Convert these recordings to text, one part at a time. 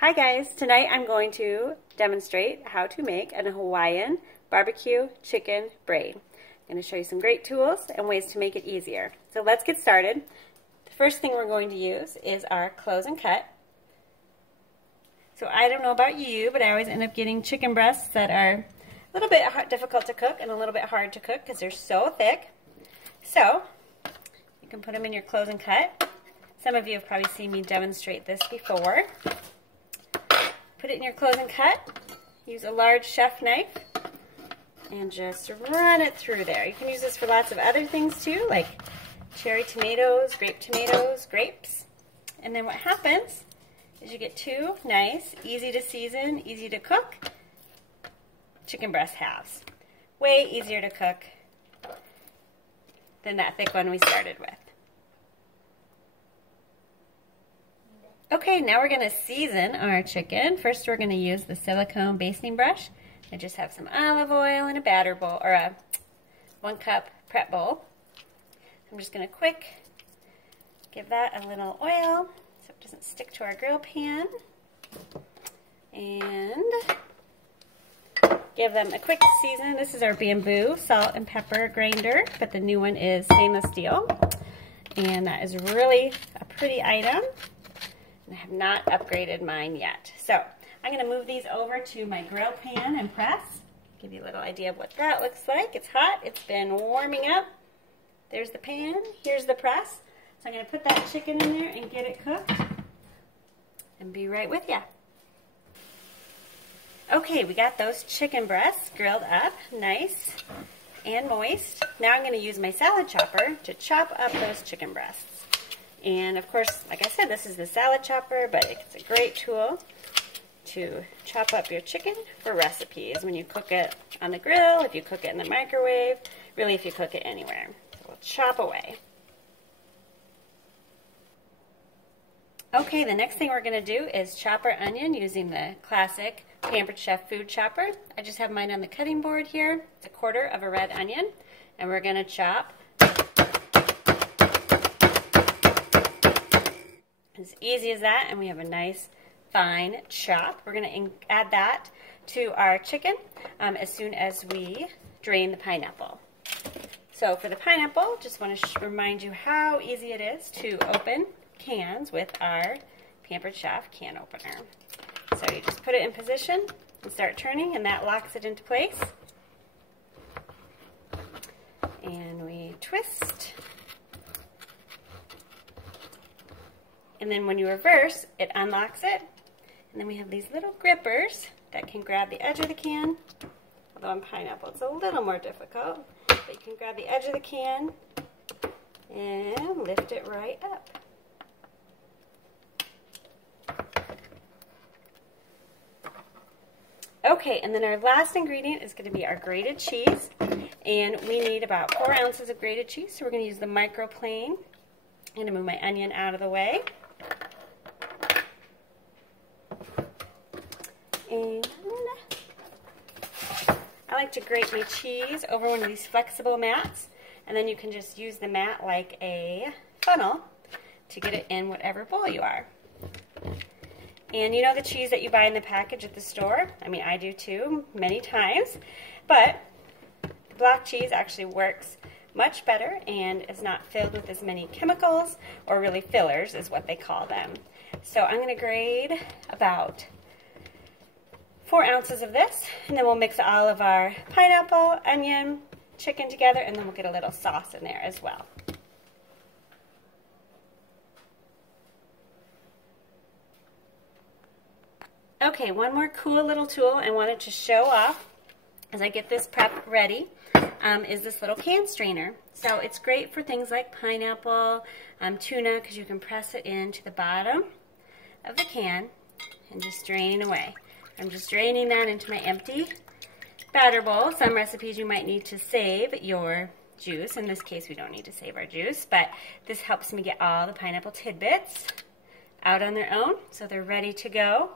Hi guys, tonight I'm going to demonstrate how to make an Hawaiian barbecue chicken braid. I'm going to show you some great tools and ways to make it easier. So let's get started. The first thing we're going to use is our close and cut. So I don't know about you, but I always end up getting chicken breasts that are a little bit difficult to cook and a little bit hard to cook because they're so thick. So you can put them in your close and cut. Some of you have probably seen me demonstrate this before. Put it in your close and cut. Use a large chef knife and just run it through there. You can use this for lots of other things too, like cherry tomatoes, grapes. And then what happens is you get two nice, easy to season, easy to cook chicken breast halves. Way easier to cook than that thick one we started with. Okay, now we're going to season our chicken. First we're going to use the silicone basting brush. I just have some olive oil in a batter bowl, or a 1 cup prep bowl. I'm just going to quick give that a little oil so it doesn't stick to our grill pan. And give them a quick season. This is our bamboo salt and pepper grinder, but the new one is stainless steel. And that is really a pretty item. I have not upgraded mine yet. So I'm going to move these over to my grill pan and press. Give you a little idea of what that looks like. It's hot. It's been warming up. There's the pan. Here's the press. So I'm going to put that chicken in there and get it cooked and be right with you. Okay, we got those chicken breasts grilled up nice and moist. Now I'm going to use my salad chopper to chop up those chicken breasts. And of course, like I said, this is the salad chopper, but it's a great tool to chop up your chicken for recipes when you cook it on the grill, if you cook it in the microwave, really if you cook it anywhere. So we'll chop away. Okay, the next thing we're going to do is chop our onion using the classic Pampered Chef food chopper. I just have mine on the cutting board here. It's a 1/4 of a red onion, and we're going to chop as easy as that, and we have a nice fine chop. We're going to add that to our chicken as soon as we drain the pineapple. So for the pineapple, just want to remind you how easy it is to open cans with our Pampered Chef can opener. So you just put it in position and start turning, and that locks it into place. And we twist. And then when you reverse, it unlocks it. And then we have these little grippers that can grab the edge of the can. Although on pineapple it's a little more difficult. But you can grab the edge of the can and lift it right up. Okay, and then our last ingredient is going to be our grated cheese. And we need about 4 ounces of grated cheese. So we're going to use the microplane. I'm going to move my onion out of the way. And I like to grate my cheese over one of these flexible mats, and then you can just use the mat like a funnel to get it in whatever bowl you are. And you know the cheese that you buy in the package at the store? I mean, I do too, many times, but the block cheese actually works much better and is not filled with as many chemicals, or really fillers is what they call them. So I'm going to grate about 4 ounces of this, and then we'll mix all of our pineapple, onion, chicken together, and then we'll get a little sauce in there as well. Okay, one more cool little tool I wanted to show off as I get this prep ready is this little can strainer. So it's great for things like pineapple, tuna, because you can press it into the bottom of the can and just drain away. I'm just draining that into my empty batter bowl. Some recipes you might need to save your juice. In this case, we don't need to save our juice, but this helps me get all the pineapple tidbits out on their own, so they're ready to go.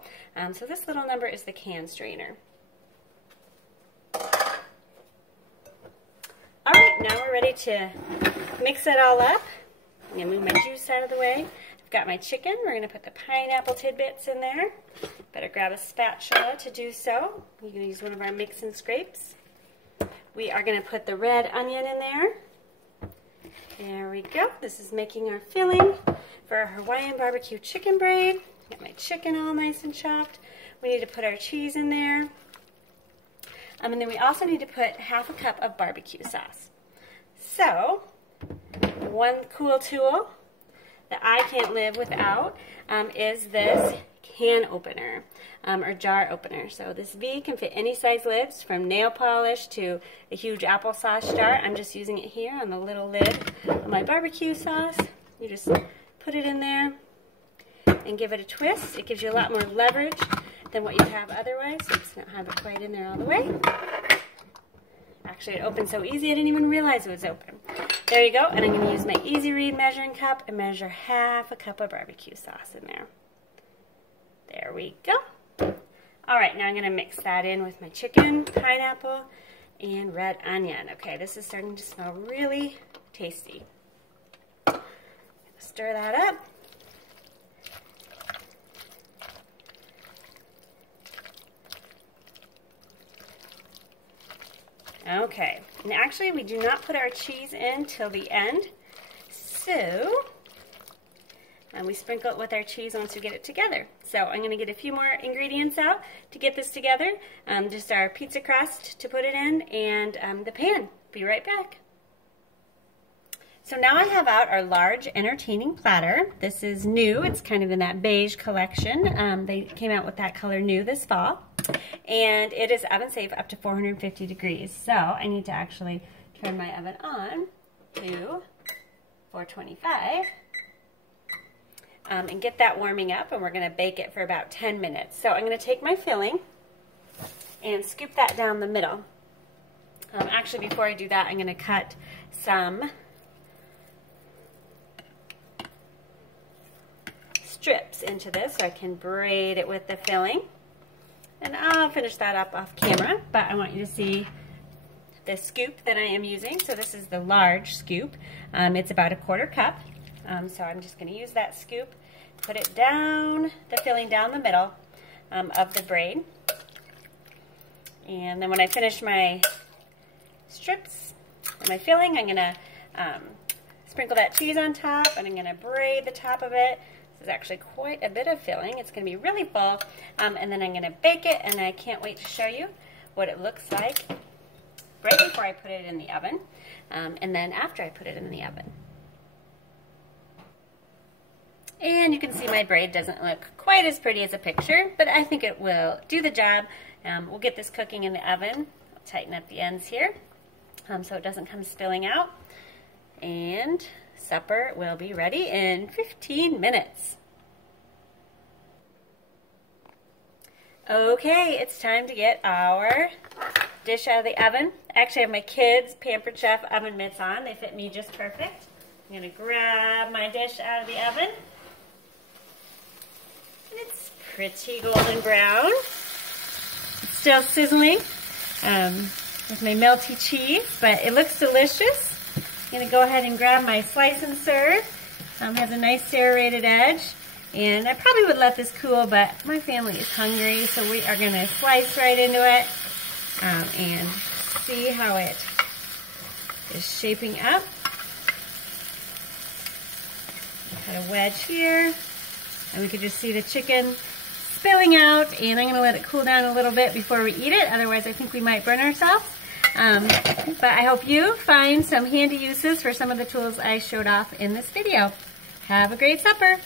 So this little number is the can strainer. All right, now we're ready to mix it all up. I'm going to move my juice out of the way. I've got my chicken. We're going to put the pineapple tidbits in there. Better grab a spatula to do so. You can use one of our mix and scrapes. We are going to put the red onion in there. There we go. This is making our filling for our Hawaiian barbecue chicken braid. Got my chicken all nice and chopped. We need to put our cheese in there. And then we also need to put half a cup of barbecue sauce. So, one cool tool that I can't live without is this can opener or jar opener. So this V can fit any size lids, from nail polish to a huge applesauce jar. I'm just using it here on the little lid of my barbecue sauce. You just put it in there and give it a twist. It gives you a lot more leverage than what you have otherwise. Oops, don't have it quite in there all the way. Actually, it opened so easy I didn't even realize it was open. There you go, and I'm going to use my Easy Read measuring cup and measure half a cup of barbecue sauce in there. There we go. All right, now I'm going to mix that in with my chicken, pineapple, and red onion. Okay, this is starting to smell really tasty. Stir that up. Okay, and actually we do not put our cheese in till the end, so we sprinkle it with our cheese once we get it together. So I'm going to get a few more ingredients out to get this together, just our pizza crust to put it in, and the pan. Be right back. So now I have out our large entertaining platter. This is new. It's kind of in that beige collection. They came out with that color new this fall. And it is oven safe up to 450 degrees. So I need to actually turn my oven on to 425 and get that warming up, and we're going to bake it for about 10 minutes. So I'm going to take my filling and scoop that down the middle. Actually, before I do that, I'm going to cut some strips into this so I can braid it with the filling. And I'll finish that up off camera, but I want you to see the scoop that I am using. So this is the large scoop. It's about a 1/4 cup. So I'm just going to use that scoop, put it down, the filling down the middle of the braid. And then when I finish my strips and my filling, I'm going to sprinkle that cheese on top, and I'm going to braid the top of it. This is actually quite a bit of filling. It's going to be really full, and then I'm going to bake it, and I can't wait to show you what it looks like right before I put it in the oven, and then after I put it in the oven. And you can see my braid doesn't look quite as pretty as a picture, but I think it will do the job. We'll get this cooking in the oven. I'll tighten up the ends here so it doesn't come spilling out. And supper will be ready in 15 minutes. Okay, it's time to get our dish out of the oven. I actually have my kids' Pampered Chef oven mitts on. They fit me just perfect. I'm going to grab my dish out of the oven. And it's pretty golden brown. It's still sizzling with my melty cheese, but it looks delicious. I'm going to go ahead and grab my slice and serve. Has a nice serrated edge. And I probably would let this cool, but my family is hungry, so we are going to slice right into it and see how it is shaping up. Got a wedge here, and we can just see the chicken spilling out, and I'm going to let it cool down a little bit before we eat it, otherwise I think we might burn ourselves. But I hope you find some handy uses for some of the tools I showed off in this video. Have a great supper!